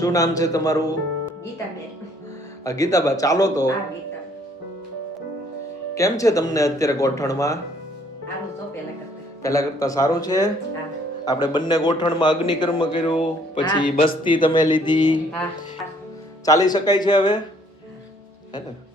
શું નામ છે તમારું? ગીતાબેન. ગીતાબા, ચાલો તો. હા, ગીતા. કેમ છે તમને અત્યારે ગોઠણમાં? આવું તો પહેલા કરતા સારું છે? હા. આપણે બંને ગોઠણમાં અગ્નિકર્મ કર્યું, પછી હા. બસ્તી તમે લીધી. હા. ચાલી શકાય છે હવે? હે ને?